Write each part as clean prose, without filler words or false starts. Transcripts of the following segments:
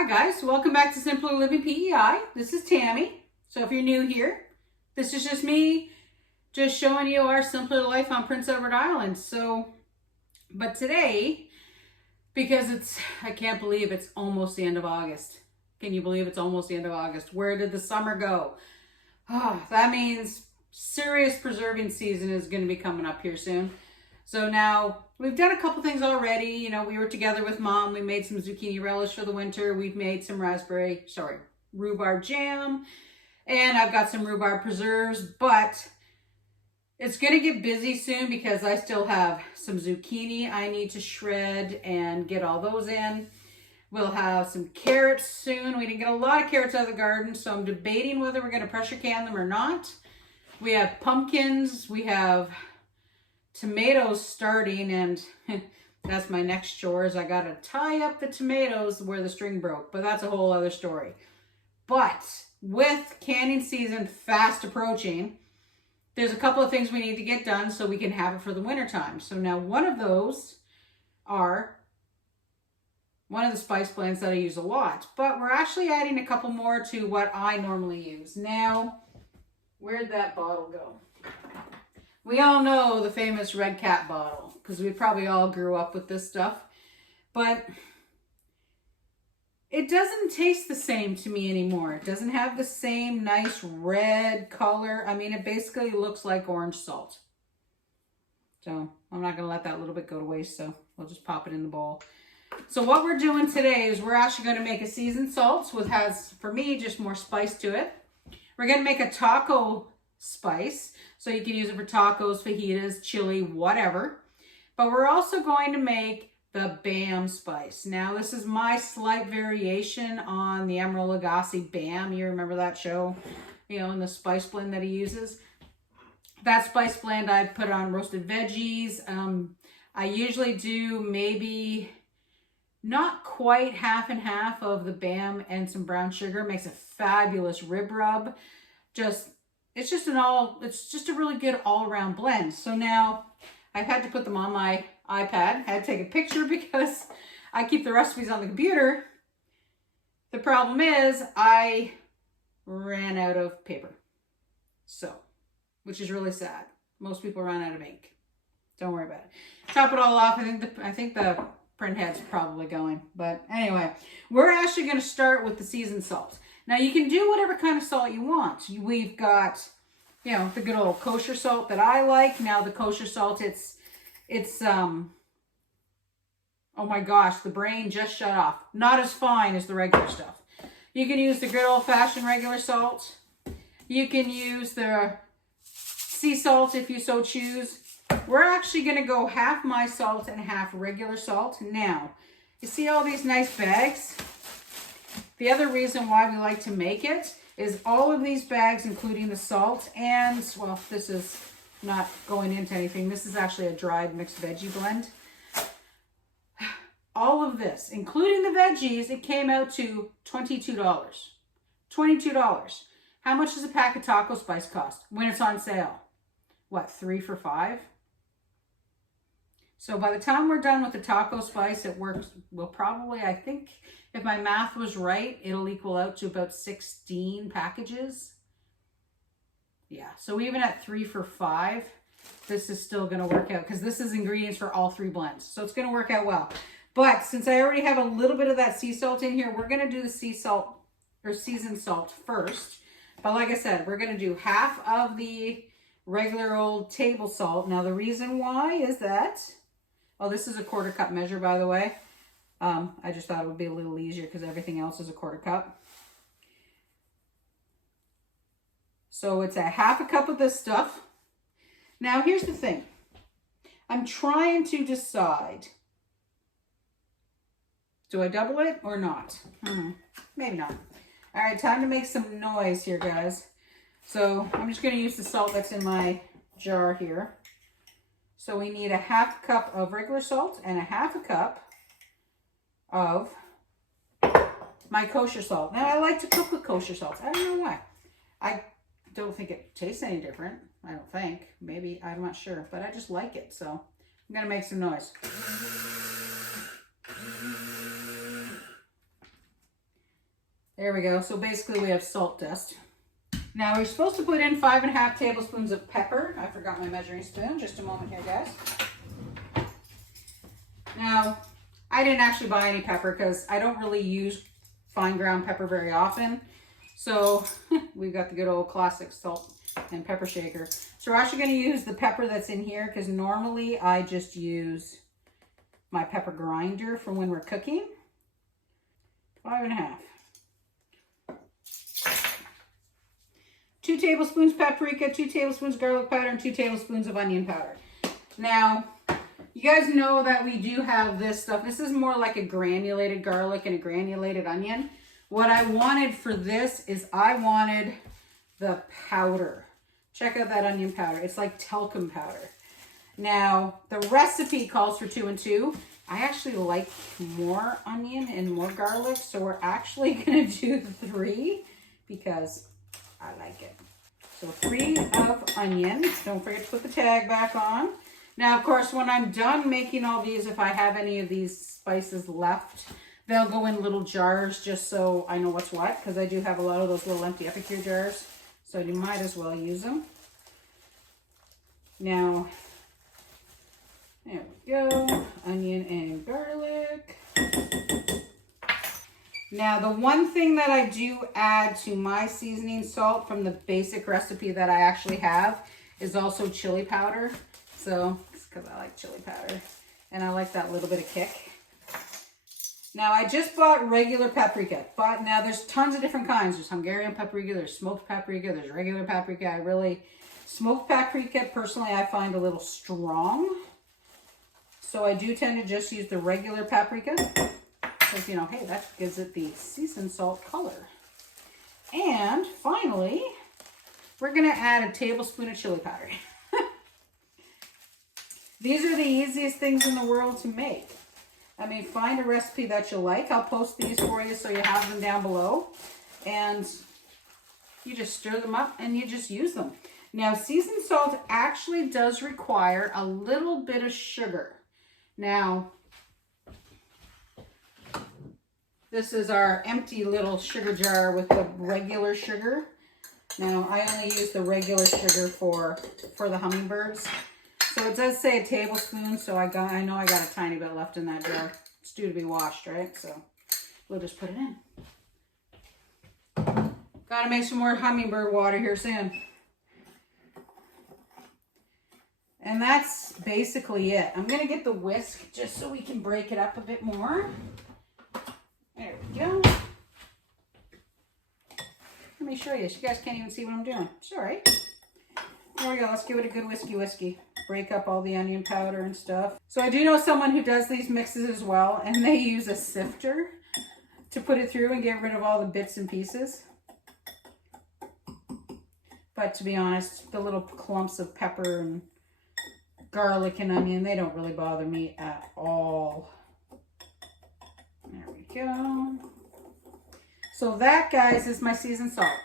Hi guys, welcome back to Simpler Living PEI. This is Tammy. So if you're new here, this is just me just showing you our simpler life on Prince Edward Island. But today, because I can't believe it's almost the end of August. Can you believe it's almost the end of August? Where did the summer go? Oh, that means serious preserving season is going to be coming up here soon. So now we've done a couple things already. You know, we were together with Mom. We made some zucchini relish for the winter. We've made some rhubarb jam. And I've got some rhubarb preserves. But it's going to get busy soon because I still have some zucchini I need to shred and get all those in. We'll have some carrots soon. We didn't get a lot of carrots out of the garden, so I'm debating whether we're going to pressure can them or not. We have pumpkins. We have tomatoes starting, and that's my next chore is I got to tie up the tomatoes where the string broke, but that's a whole other story. But with canning season fast approaching, there's a couple of things we need to get done so we can have it for the winter time. So now one of those are one of the spice blends that I use a lot, but we're actually adding a couple more to what I normally use. Now, where'd that bottle go? We all know the famous Red Cat bottle because we probably all grew up with this stuff, but it doesn't taste the same to me anymore. It doesn't have the same nice red color. I mean, it basically looks like orange salt. So I'm not going to let that little bit go to waste, so we'll just pop it in the bowl. So what we're doing today is we're actually going to make a seasoned salt, which has, for me, just more spice to it. We're going to make a taco spice, so you can use it for tacos, fajitas, chili, whatever. But we're also going to make the Bam spice. Now, this is my slight variation on the Emeril Lagasse Bam. You remember that show, you know, and the spice blend that he uses. That spice blend, I put on roasted veggies. I usually do maybe not quite half and half of the Bam and some brown sugar. Makes a fabulous rib rub. It's just a really good all-around blend. So now I've had to put them on my iPad. I had to take a picture because I keep the recipes on the computer. The problem is I ran out of paper. So, which is really sad. Most people run out of ink. Don't worry about it. Chop it all off. I think the print head's probably going. But anyway, we're actually going to start with the seasoned salt. Now you can do whatever kind of salt you want. We've got, you know, the good old kosher salt that I like. Now the kosher salt, oh my gosh, the brain just shut off. Not as fine as the regular stuff. You can use the good old fashioned regular salt. You can use the sea salt if you so choose. We're actually going to go half my salt and half regular salt. Now, you see all these nice bags? The other reason why we like to make it is all of these bags, including the salt and, well, this is not going into anything. This is actually a dried mixed veggie blend. All of this, including the veggies, it came out to $22. $22. How much does a pack of taco spice cost when it's on sale? What, 3 for $5? So by the time we're done with the taco spice, it works. Well, probably, I think, if my math was right, it'll equal out to about 16 packages. Yeah, so even at 3 for $5, this is still going to work out because this is ingredients for all 3 blends. So it's going to work out well. But since I already have a little bit of that sea salt in here, we're going to do the sea salt or seasoned salt first. But like I said, we're going to do half of the regular old table salt. Now the reason why is that, oh, this is a 1/4 cup measure, by the way. I just thought it would be a little easier because everything else is a 1/4 cup. So it's a half a cup of this stuff. Now here's the thing. I'm trying to decide, do I double it or not? Maybe not. All right, time to make some noise here, guys. So I'm just going to use the salt that's in my jar here. So we need a half cup of regular salt and a half a cup of my kosher salt. Now, I like to cook with kosher salt. I don't know why. I don't think it tastes any different. I don't think. Maybe. I'm not sure. But I just like it. So I'm going to make some noise. There we go. So basically we have salt dust. Now we're supposed to put in 5.5 tablespoons of pepper. I forgot my measuring spoon. Just a moment here, guys. Now, I didn't actually buy any pepper because I don't really use fine ground pepper very often. So we've got the good old classic salt and pepper shaker. So we're actually going to use the pepper that's in here because normally I just use my pepper grinder for when we're cooking. 5.5. 2 tablespoons paprika, 2 tablespoons garlic powder, and 2 tablespoons of onion powder. Now, you guys know that we do have this stuff. This is more like a granulated garlic and a granulated onion. What I wanted for this is I wanted the powder. Check out that onion powder. It's like talcum powder. Now, the recipe calls for 2 and 2. I actually like more onion and more garlic, so we're actually going to do 3 because I like it. So 3 of onion. Don't forget to put the tag back on. Now, of course, when I'm done making all these, if I have any of these spices left, they'll go in little jars just so I know what's what, because I do have a lot of those little empty Epicure jars, so you might as well use them. Now, there we go, onion and garlic. Now, the one thing that I do add to my seasoning salt from the basic recipe that I actually have is also chili powder. So, it's because I like chili powder, and I like that little bit of kick. Now, I just bought regular paprika, but now there's tons of different kinds. There's Hungarian paprika, there's smoked paprika, there's regular paprika. Smoked paprika, personally, I find a little strong. So I do tend to just use the regular paprika because, you know, hey, that gives it the seasoned salt color. And finally, we're going to add a tablespoon of chili powder. These are the easiest things in the world to make. I mean, find a recipe that you like. I'll post these for you so you have them down below. And you just stir them up and you just use them. Now, seasoned salt actually does require a little bit of sugar. Now, this is our empty little sugar jar with the regular sugar. Now, I only use the regular sugar for the hummingbirds. So it does say a tablespoon, so I know I got a tiny bit left in that jar. It's due to be washed, right? So we'll just put it in. Gotta make some more hummingbird water here soon. And that's basically it. I'm gonna get the whisk just so we can break it up a bit more. There we go. Let me show you. You guys can't even see what I'm doing. It's all right. There we go. Let's give it a good whiskey. Break up all the onion powder and stuff. So I do know someone who does these mixes as well, and they use a sifter to put it through and get rid of all the bits and pieces. But to be honest, the little clumps of pepper and garlic and onion, they don't really bother me at all. There we go. So that, guys, is my seasoned salt.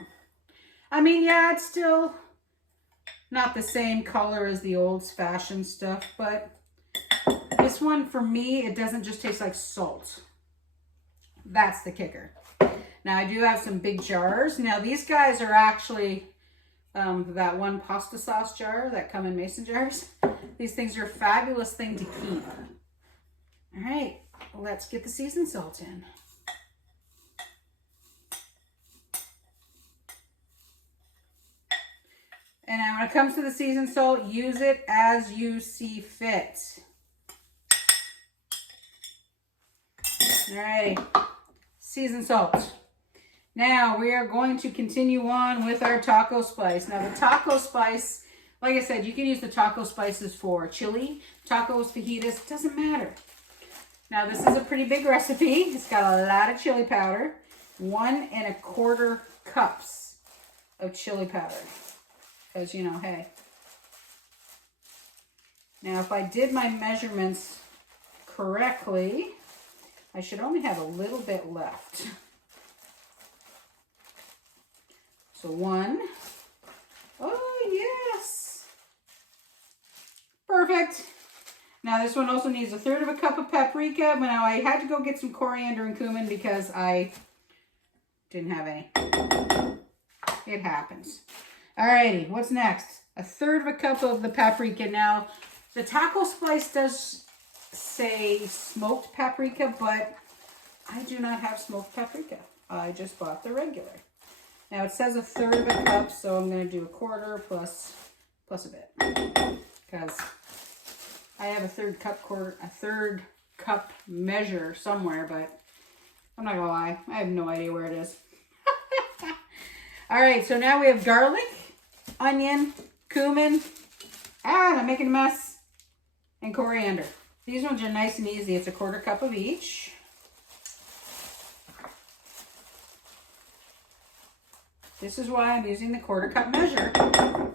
I mean, yeah, it's still not the same color as the old-fashioned stuff, but this one, for me, it doesn't just taste like salt. That's the kicker. Now, I do have some big jars. Now, these guys are actually that one pasta sauce jar that come in mason jars. These things are a fabulous thing to keep. All right, let's get the seasoned salt in. And now when it comes to the seasoned salt, use it as you see fit. Alrighty, seasoned salt. Now we are going to continue on with our taco spice. Now the taco spice, like I said, you can use the taco spices for chili, tacos, fajitas, doesn't matter. Now this is a pretty big recipe. It's got a lot of chili powder. 1 1/4 cups of chili powder. Because, you know, hey. Now, if I did my measurements correctly, I should only have a little bit left. So 1. Oh, yes. Perfect. Now, this one also needs 1/3 cup of paprika. But now I had to go get some coriander and cumin because I Didn't have any. It happens. Alrighty, what's next? 1/3 cup of the paprika. Now, the taco spice does say smoked paprika, but I do not have smoked paprika. I just bought the regular. Now it says 1/3 cup, so I'm going to do 1/4 plus a bit, because I have a 1/3 cup measure somewhere, but I'm not gonna lie, I have no idea where it is. All right, so now we have garlic, onion, cumin, I'm making a mess, and coriander. These ones are nice and easy. It's 1/4 cup of each. This is why I'm using the 1/4 cup measure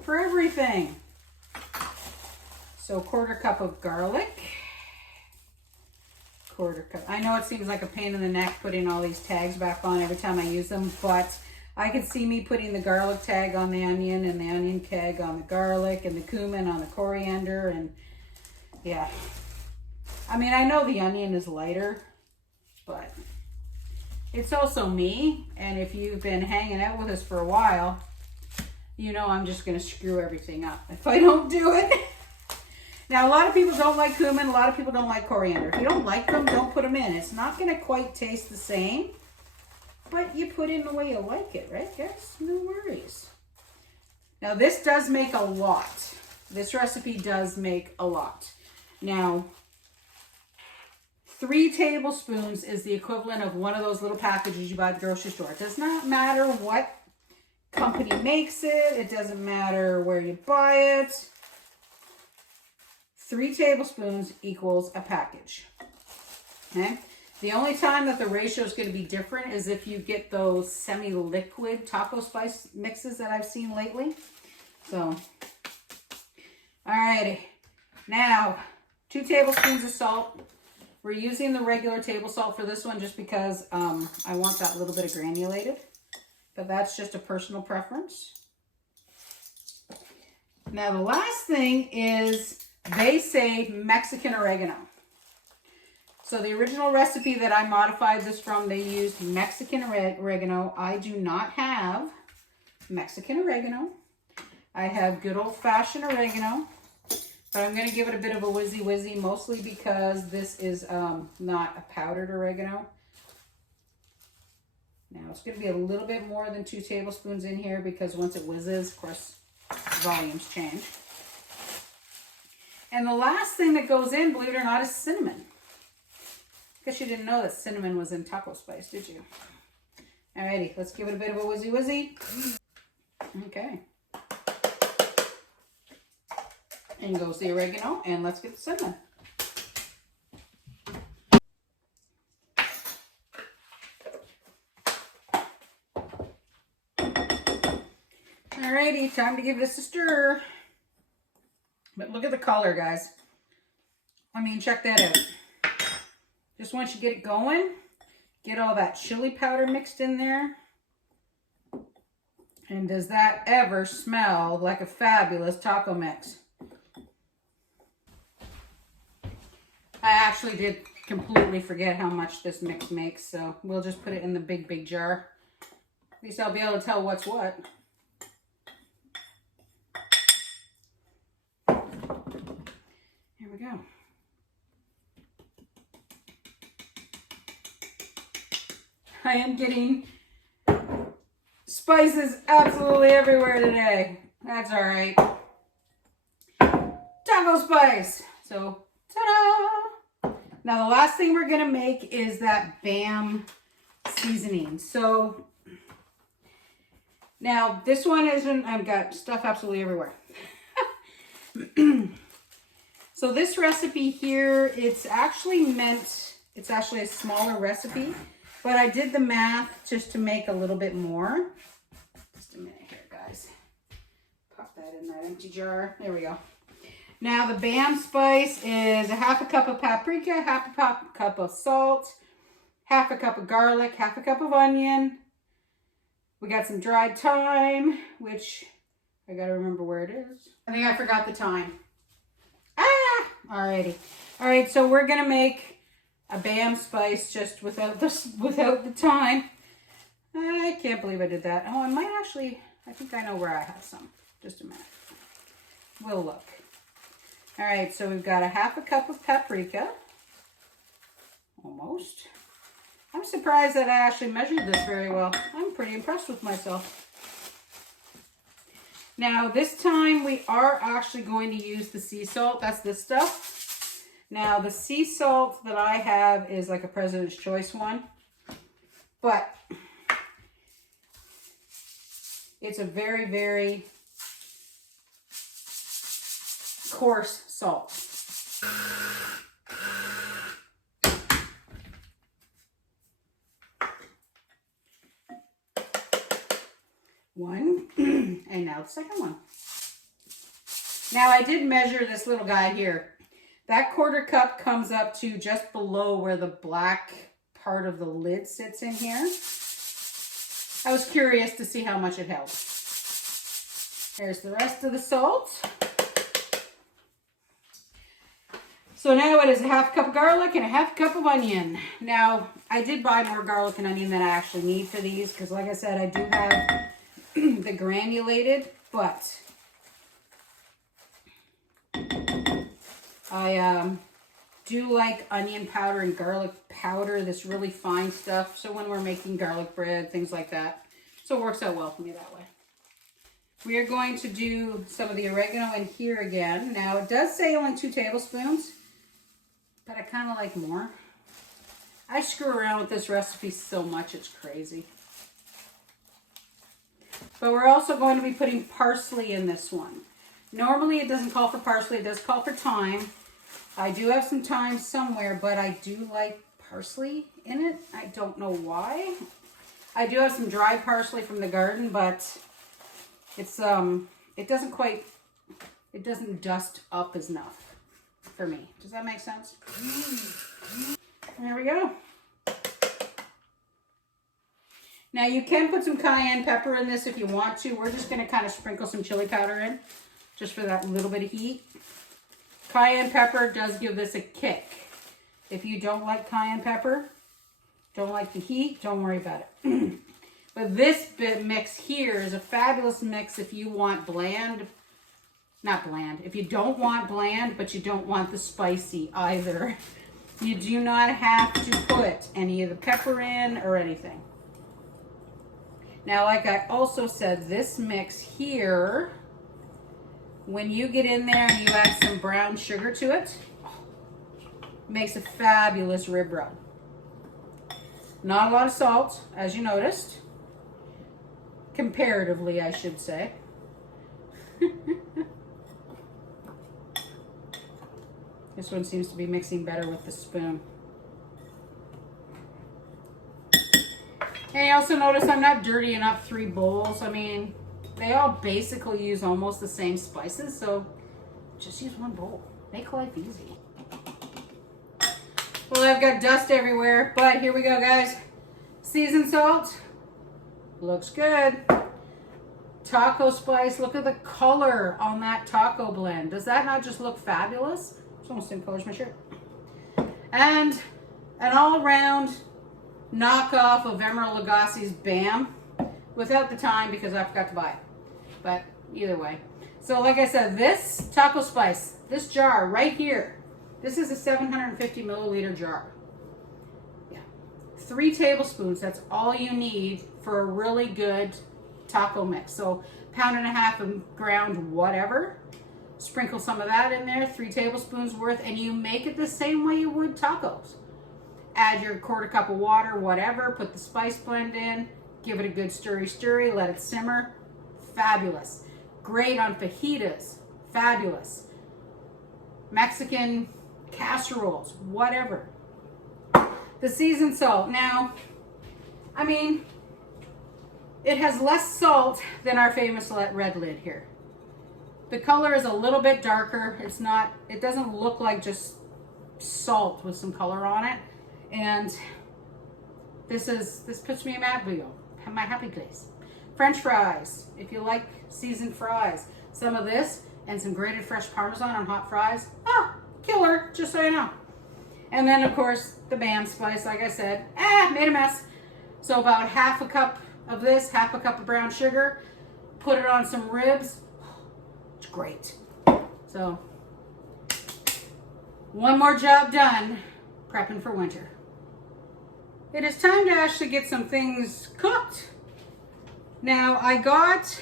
for everything. So 1/4 cup of garlic. 1/4 cup. I know it seems like a pain in the neck putting all these tags back on every time I use them, but I could see me putting the garlic tag on the onion and the onion tag on the garlic and the cumin on the coriander, and yeah. I mean, I know the onion is lighter, but it's also me, and if you've been hanging out with us for a while, you know I'm just going to screw everything up if I don't do it. Now, a lot of people don't like cumin. A lot of people don't like coriander. If you don't like them, don't put them in. It's not going to quite taste the same, but you put in the way you like it, right, guys? No worries. Now, this does make a lot. This recipe does make a lot. Now, 3 tablespoons is the equivalent of one of those little packages you buy at the grocery store. It does not matter what company makes it. It doesn't matter where you buy it. 3 tablespoons equals a package. Okay? The only time that the ratio is going to be different is if you get those semi-liquid taco spice mixes that I've seen lately. So, alrighty. Now, 2 tablespoons of salt. We're using the regular table salt for this one just because I want that little bit of granulated. But that's just a personal preference. Now, the last thing is, they say Mexican oregano. So the original recipe that I modified this from, they used Mexican oregano. I do not have Mexican oregano. I have good old-fashioned oregano. But I'm going to give it a bit of a whizzy, mostly because this is not a powdered oregano. Now, it's going to be a little bit more than 2 tablespoons in here because once it whizzes, of course, volumes change. And the last thing that goes in, believe it or not, is cinnamon. Guess you didn't know that cinnamon was in taco spice, did you? Alrighty, let's give it a bit of a whizzy. Okay. And goes the oregano, and let's get the cinnamon. Alrighty, time to give this a stir. But look at the color, guys. I mean, check that out. Just once you get it going, get all that chili powder mixed in there. And does that ever smell like a fabulous taco mix? I actually did completely forget how much this mix makes, so we'll just put it in the big jar. At least I'll be able to tell what's what. Here we go. I am getting spices absolutely everywhere today. That's all right. Taco spice. So, ta-da! Now the last thing we're gonna make is that Bam seasoning. So now this one isn't, I've got stuff absolutely everywhere. So this recipe here, it's actually a smaller recipe, but I did the math just to make a little bit more. Just a minute here, guys. Pop that in that empty jar. There we go. Now the Bam spice is 1/2 cup of paprika, 1/2 cup of salt, 1/2 cup of garlic, 1/2 cup of onion. We got some dried thyme, which I gotta remember where it is. I think I forgot the thyme. Alrighty. Alright, so we're gonna make a Bam spice just without the thyme. I can't believe I did that. Oh, I might actually, I think I know where I have some. Just a minute. We'll look. All right, so we've got a half a cup of paprika. Almost. I'm surprised that I actually measured this very well. I'm pretty impressed with myself. Now, this time we are actually going to use the sea salt. That's this stuff. Now, the sea salt that I have is like a President's Choice one. But it's a very, very coarse salt. One, and now the second one. Now I did measure this little guy here. That 1/4 cup comes up to just below where the black part of the lid sits in here. I was curious to see how much it held. There's the rest of the salt. So now it is a half cup of garlic and a half cup of onion. Now, I did buy more garlic and onion than I actually need for these because, like I said, I do have the granulated, but I do like onion powder and garlic powder, this really fine stuff. So when we're making garlic bread, things like that. So it works out well for me that way. We are going to do some of the oregano in here again. Now, it does say only 2 tablespoons, but I kind of like more. I screw around with this recipe so much, it's crazy. But we're also going to be putting parsley in this one. Normally, it doesn't call for parsley. It does call for thyme. I do have some thyme somewhere, but I do like parsley in it. I don't know why. I do have some dried parsley from the garden, but it's it doesn't dust up as enough for me. Does that make sense? There we go. Now you can put some cayenne pepper in this if you want to. We're just going to kind of sprinkle some chili powder in just for that little bit of heat. Cayenne pepper does give this a kick. If you don't like cayenne pepper, don't like the heat, don't worry about it. But this bit mix here is a fabulous mix if you want bland, not bland, if you don't want bland, but you don't want the spicy either. You do not have to put any of the pepper in or anything. Now, like I also said, this mix here, when you get in there and you add some brown sugar to it, makes a fabulous rib rub. Not a lot of salt, as you noticed. Comparatively, I should say. This one seems to be mixing better with the spoon. And you also notice I'm not dirtying up 3 bowls. I mean, they all basically use almost the same spices, so just use 1 bowl. Make life easy. Well, I've got dust everywhere, but here we go, guys. Seasoned salt. Looks good. Taco spice. Look at the color on that taco blend. Does that not just look fabulous? It's almost the same color as my shirt. And an all-around knockoff of Emeril Lagasse's Bam, without the thyme because I forgot to buy it. But either way. So like I said, this taco spice, this jar right here, this is a 750 milliliter jar. Yeah. 3 tablespoons, that's all you need for a really good taco mix. So 1.5 pounds of ground whatever. Sprinkle some of that in there, 3 tablespoons worth, and you make it the same way you would tacos. Add your 1/4 cup of water, whatever, put the spice blend in, give it a good stirry, let it simmer. Fabulous. Great on fajitas. Fabulous. Mexican casseroles, whatever. The seasoned salt. Now, I mean, it has less salt than our famous red lid here. The color is a little bit darker. It doesn't look like just salt with some color on it. And this puts me in my happy place. French fries, if you like seasoned fries. Some of this and some grated fresh Parmesan on hot fries. Ah, killer, just so you know. And then, of course, the Bam spice, like I said. Made a mess. So about half a cup of this, half a cup of brown sugar, put it on some ribs. It's great. So one more job done, prepping for winter. It is time to actually get some things cooked. Now I got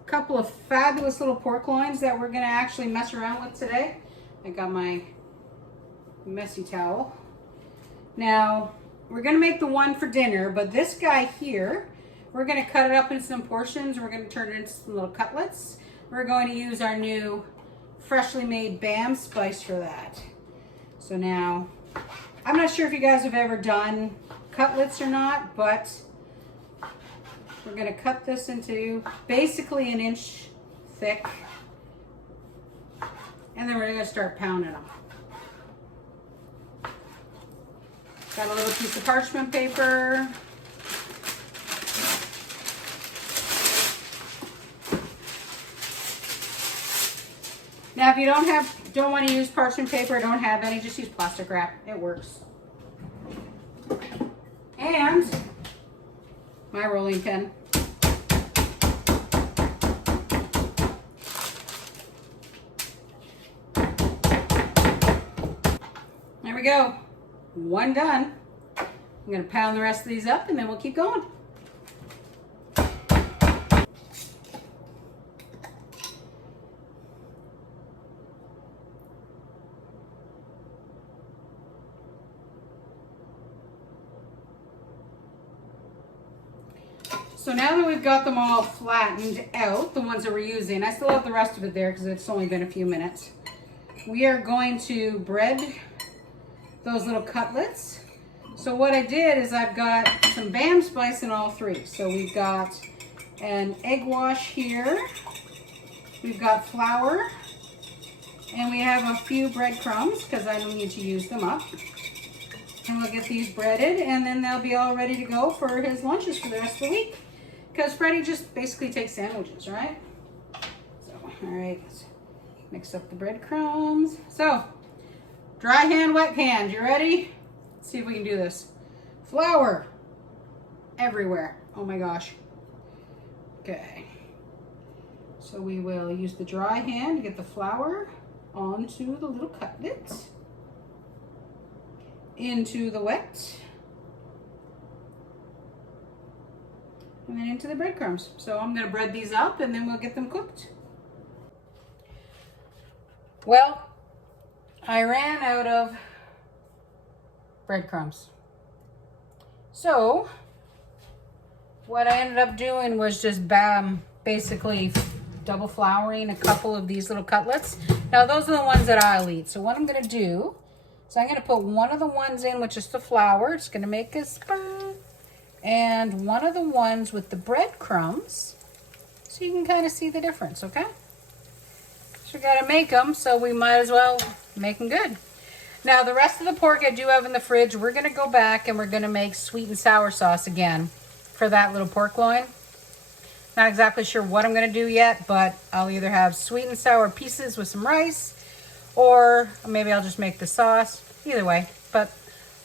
a couple of fabulous little pork loins that we're gonna actually mess around with today. I got my messy towel. Now we're gonna make the one for dinner, but this guy here, we're gonna cut it up in some portions. We're gonna turn it into some little cutlets. We're going to use our new freshly made BAM spice for that. So now, I'm not sure if you guys have ever done cutlets or not, but we're gonna cut this into basically 1 inch thick. And then we're gonna start pounding them. Got a little piece of parchment paper. Now, if you don't want to use parchment paper, don't have any, just use plastic wrap. It works. And my rolling pin. There we go. One done. I'm going to pound the rest of these up and then we'll keep going. So now that we've got them all flattened out, the ones that we're using, I still have the rest of it there because it's only been a few minutes. We are going to bread those little cutlets. So what I did is I've got some BAM spice in all three. So we've got an egg wash here, we've got flour, and we have a few breadcrumbs because I need to use them up. And we'll get these breaded and then they'll be all ready to go for his lunches for the rest of the week. Because Freddie just basically takes sandwiches, right? So, all right, let's mix up the breadcrumbs. So, dry hand, wet hand. You ready? Let's see if we can do this. Flour everywhere. Oh my gosh. Okay. So we will use the dry hand to get the flour onto the little cutlet, into the wet, and then into the breadcrumbs. So I'm going to bread these up and then we'll get them cooked. Well, I ran out of breadcrumbs. So what I ended up doing was just basically double flouring a couple of these little cutlets. Now those are the ones that I'll eat. So what I'm going to do, so I'm going to put one of the ones in with just the flour. It's going to make a spur. And one of the ones with the breadcrumbs, so you can kind of see the difference, okay? So we got to make them, so we might as well make them good. Now the rest of the pork I do have in the fridge, we're going to go back and we're going to make sweet and sour sauce again for that little pork loin. Not exactly sure what I'm going to do yet, but I'll either have sweet and sour pieces with some rice, or maybe I'll just make the sauce. Either way, but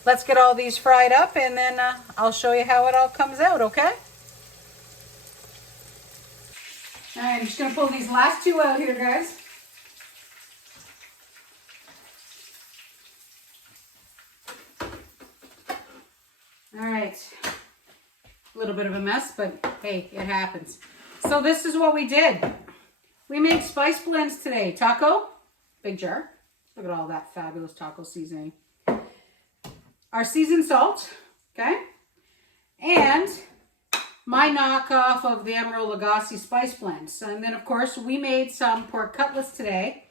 let's get all these fried up and then I'll show you how it all comes out, okay? All right, I'm just going to pull these last two out here, guys. All right, a little bit of a mess, but hey, it happens. So this is what we did. We made spice blends today. Taco, big jar. Look at all that fabulous taco seasoning. Our seasoned salt, okay? And my knockoff of the Emeril Lagasse spice blends. And then, of course, we made some pork cutlets today.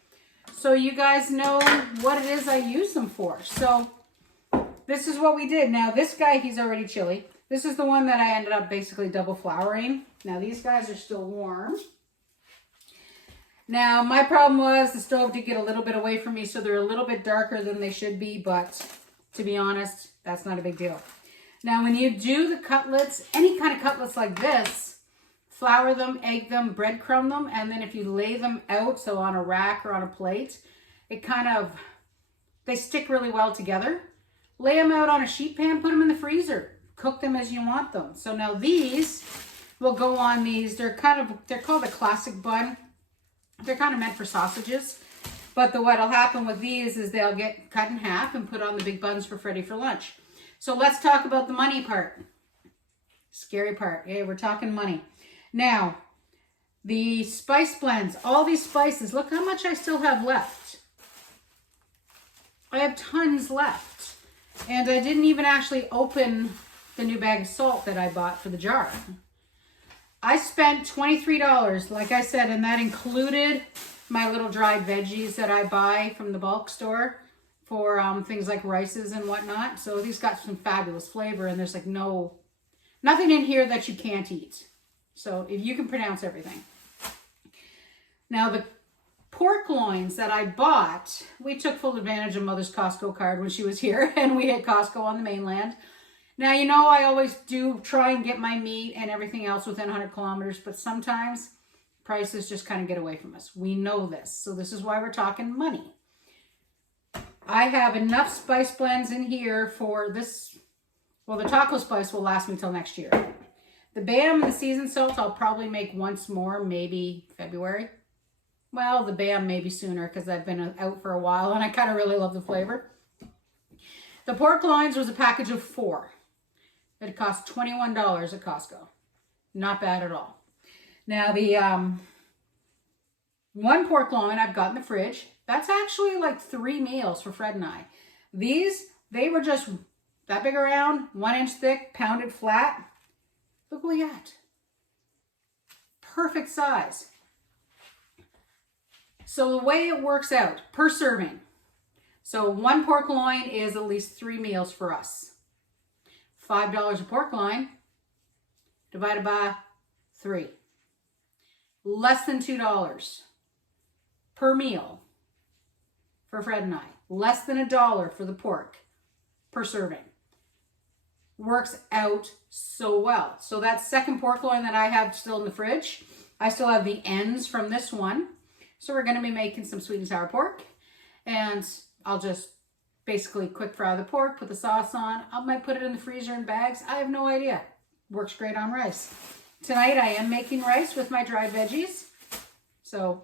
So you guys know what it is I use them for. So this is what we did. Now, this guy, he's already chilly. This is the one that I ended up basically double flouring. Now, these guys are still warm. Now, my problem was the stove did get a little bit away from me, so they're a little bit darker than they should be, but to be honest, that's not a big deal. Now, when you do the cutlets, any kind of cutlets like this, flour them, egg them, breadcrumb them, and then if you lay them out, so on a rack or on a plate, it kind of, they stick really well together. Lay them out on a sheet pan, put them in the freezer. cook them as you want them. So now these will go on these. They're called a classic bun. They're kind of meant for sausages. But what'll happen with these is they'll get cut in half and put on the big buns for Freddy for lunch. So let's talk about the money part. Scary part. Yeah, we're talking money. Now, the spice blends, all these spices, look how much I still have left. I have tons left. And I didn't even actually open the new bag of salt that I bought for the jar. I spent $23, like I said, and that included my little dried veggies that I buy from the bulk store for things like rices and whatnot. So these got some fabulous flavor, and there's like nothing in here that you can't eat. So if you can pronounce everything. Now the pork loins that I bought, we took full advantage of Mother's Costco card when she was here, and we hit Costco on the mainland. Now, you know, I always do try and get my meat and everything else within 100 kilometers, but sometimes prices just kind of get away from us. We know this. So this is why we're talking money. I have enough spice blends in here for this. Well, the taco spice will last me till next year. The Bam and the seasoned salt, I'll probably make once more, maybe February. Well, the Bam maybe sooner because I've been out for a while and I kind of really love the flavor. The pork loins was a package of 4. It cost $21 at Costco. Not bad at all. Now the one pork loin I've got in the fridge, that's actually like 3 meals for Fred and I. These, they were just that big around, 1 inch thick, pounded flat. Look what we got. Perfect size. So the way it works out, per serving. So 1 pork loin is at least 3 meals for us. $5 a pork loin divided by 3. Less than $2 per meal for Fred and I. Less than $1 for the pork per serving. Works out so well. So that second pork loin that I have still in the fridge, I still have the ends from this one. So we're going to be making some sweet and sour pork. And I'll just basically quick fry the pork, put the sauce on. I might put it in the freezer in bags. I have no idea. Works great on rice. Tonight I am making rice with my dried veggies. So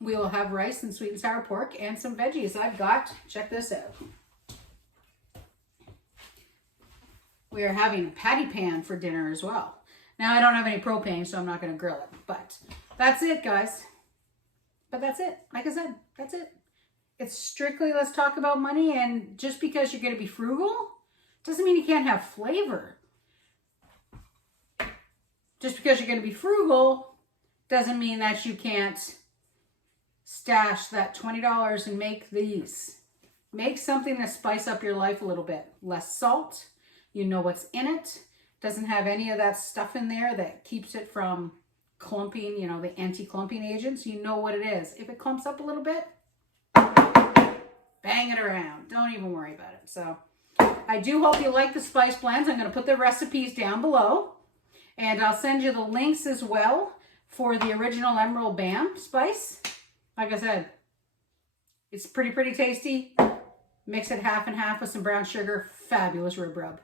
we will have rice and sweet and sour pork and some veggies I've got. Check this out. We are having a patty pan for dinner as well. Now I don't have any propane, so I'm not going to grill it. But that's it, guys. But that's it. Like I said, that's it. It's strictly, let's talk about money, and just because you're going to be frugal doesn't mean you can't have flavor. Just because you're going to be frugal doesn't mean that you can't stash that $20 and make these. Make something to spice up your life a little bit. Less salt. You know what's in it. Doesn't have any of that stuff in there that keeps it from clumping, you know, the anti-clumping agents. You know what it is. If it clumps up a little bit, bang it around. Don't even worry about it. So I do hope you like the spice blends. I'm going to put the recipes down below. And I'll send you the links as well for the original Emeril Bam spice. Like I said, it's pretty tasty. Mix it half and half with some brown sugar. Fabulous rib rub.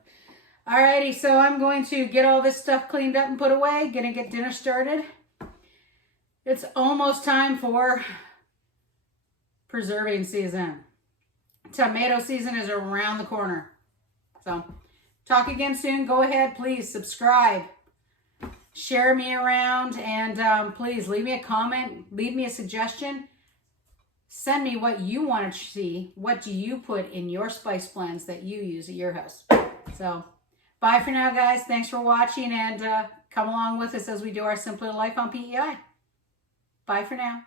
Alrighty, so I'm going to get all this stuff cleaned up and put away. Gonna get dinner started. It's almost time for preserving season. Tomato season is around the corner. So, talk again soon. Go ahead, please subscribe. Share me around, and please leave me a comment. Leave me a suggestion. Send me what you want to see. What do you put in your spice blends that you use at your house? So, bye for now, guys. Thanks for watching, and come along with us as we do our simpler life on PEI. Bye for now.